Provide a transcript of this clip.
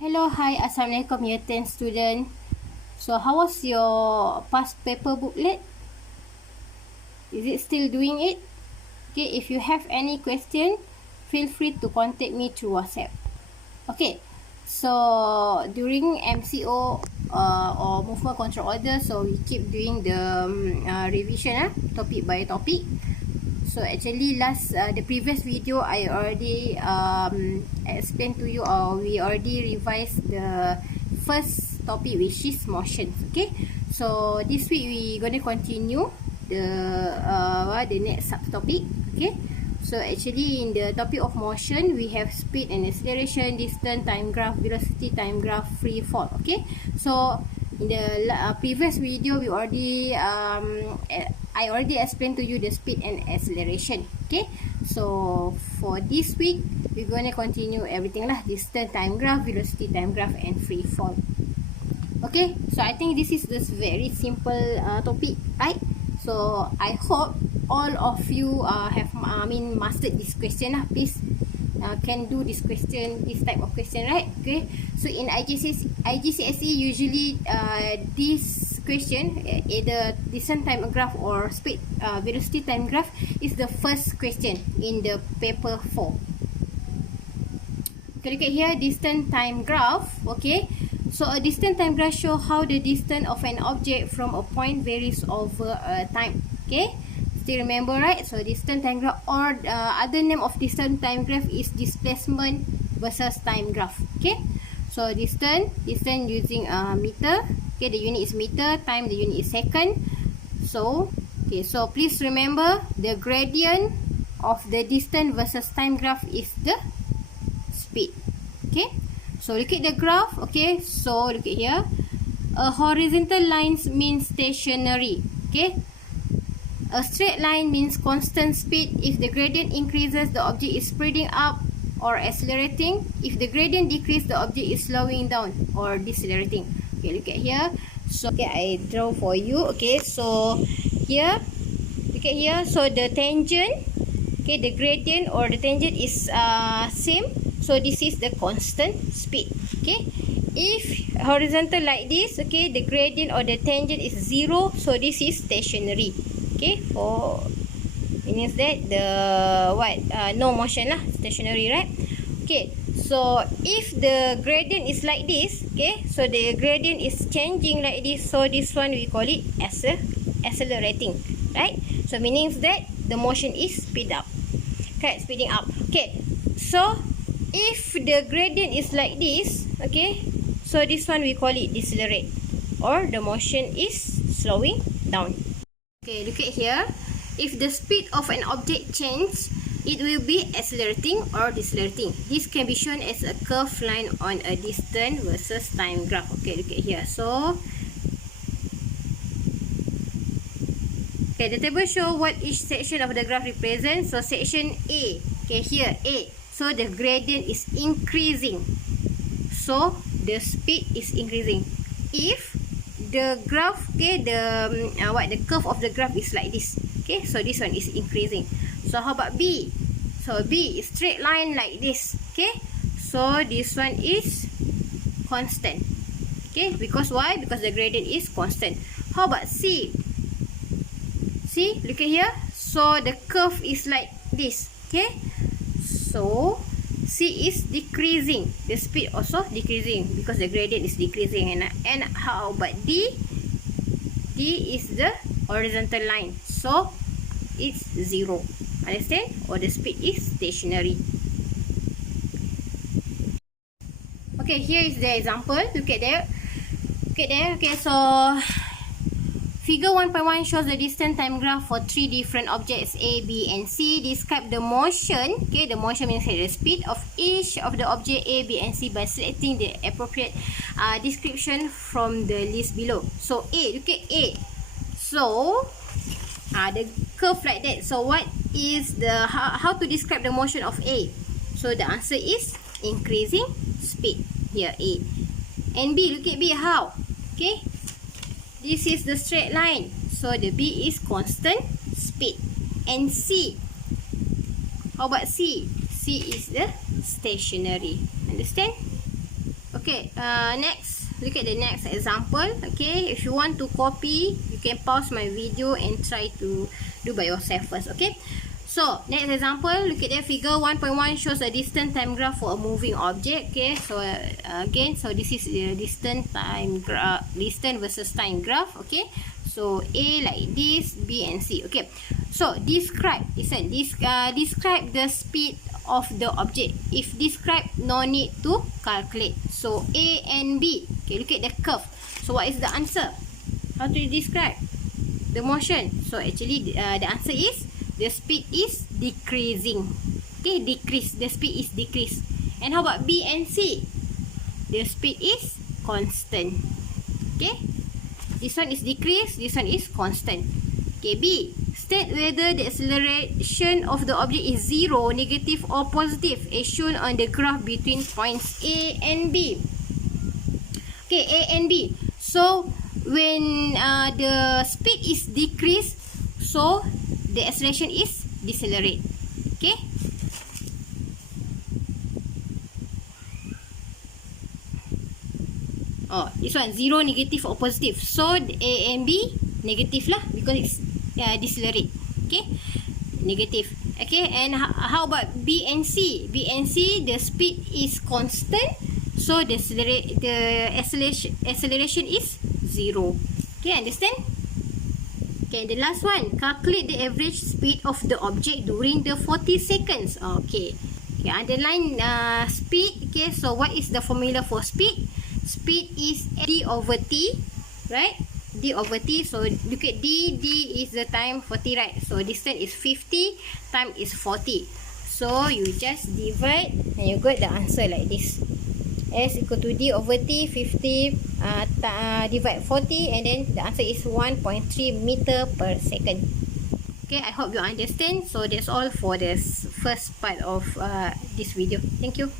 Hello, hi, Assalamualaikum Year 10 student. So how was your past paper booklet? Is it still doing it? Okay, if you have any question, feel free to contact me through WhatsApp. Okay, so during MCO or movement control order, so we keep doing the revision topic by topic. So actually the previous video I already explained to you, or we already revised the first topic, which is motion. Okay, so this week we gonna continue the next subtopic. Okay, so actually in the topic of motion we have speed and acceleration, distance, time graph, velocity, time graph, free fall. Okay, so in the previous video we already I already explained to you the speed and acceleration. Okay, so for this week we're going to continue everything lah: distance, time graph, velocity, time graph, and free fall. Okay, so I think this is this very simple topic, right? So I hope all of you have mastered this question lah. Please can do this question, this type of question, right? Okay, so in IGCSE usually this question, either distance time graph or speed velocity time graph, is the first question in the paper 4. Okay, look at here, distance time graph. Okay, so a distance time graph show how the distance of an object from a point varies over a time. Okay, still remember, right? So distance time graph, or other name of distance time graph is displacement versus time graph. Okay, so distance using meter. Okay, the unit is meter. Time, the unit is second. So okay, so please remember the gradient of the distance versus time graph is the speed. Okay, so look at the graph. Okay, so look at here, a horizontal line means stationary. Okay, a straight line means constant speed. If the gradient increases, the object is speeding up or accelerating. If the gradient decreases, the object is slowing down or decelerating. Okay, look at here. So okay, I draw for you. Okay, so here, look at here. So the tangent, okay, the gradient or the tangent is same. So this is the constant speed. Okay, if horizontal like this, okay, the gradient or the tangent is 0. So this is stationary. Okay, for it means that the no motion lah, stationary, right? Okay, so if the gradient is like this, okay, so the gradient is changing like this, so this one we call it as accelerating, right? So meaning that the motion is speed up. Okay, speeding up. Okay, so if the gradient is like this, okay, so this one we call it decelerate, or the motion is slowing down. Okay, look at here. If the speed of an object changes, it will be accelerating or decelerating. This can be shown as a curved line on a distance versus time graph. Okay, look at here. So okay, the table show what each section of the graph represents. So section A, okay, here A. So the gradient is increasing. So the speed is increasing. If the graph, okay, the curve of the graph is like this. Okay, so this one is increasing. So how about B? So B is straight line like this. Okay, so this one is constant. Okay, because why? Because the gradient is constant. How about C? See, look at here. So the curve is like this. Okay, so C is decreasing. The speed also decreasing because the gradient is decreasing. And how about D? D is the horizontal line. So it's 0. Understand? Or the speed is stationary. Okay, here is the example. Look at there. Look at there. Okay, so figure 1.1 shows the distance time graph for 3 different objects A, B, and C. Describe the motion. Okay, the motion means the speed of each of the object A, B, and C by selecting the appropriate description from the list below. So A, look at A. So the curve like that. So what is the how to describe the motion of A? So the answer is increasing speed. Here A. And B, look at B. How? Okay, this is the straight line. So the B is constant speed. And C, how about C? C is the stationary. Understand? Okay, next, look at the next example. Okay, if you want to copy, you can pause my video and try to do by yourself first. Okay, so next example, look at the figure 1.1 shows a distance time graph for a moving object. Okay, so again, so this is the distance versus time graph. Okay, so A like this, B and C. Okay, so describe describe the speed of the object. If describe, no need to calculate. So A and B. Okay, look at the curve. So what is the answer? How do you describe the motion? So actually the answer is the speed is decreasing. Okay, decrease. The speed is decrease. And how about B and C? The speed is constant. Okay, this one is decrease, this one is constant. Okay, B. State whether the acceleration of the object is 0, negative or positive as shown on the graph between points A and B. Okay, A and B. So, when the speed is decreased, so the acceleration is decelerate. Okay. Oh, this one 0, negative or positive. So, the A and B negative lah because it's decelerate. Okay, negative. Okay, and how about B and C? B and C, the speed is constant, so the acceleration is 0. Okay, understand? Okay, the last one, calculate the average speed of the object during the 40 seconds. Okay, okay, underline speed. Okay, so what is the formula for speed? Speed is d over t, right? D over t. So look at d. D is the time 40, right? So distance is 50, time is 40. So you just divide and you got the answer like this. S equal to d over t, 50 divide 40, and then the answer is 1.3 meter per second. Okay, I hope you understand. So that's all for this first part of this video. Thank you.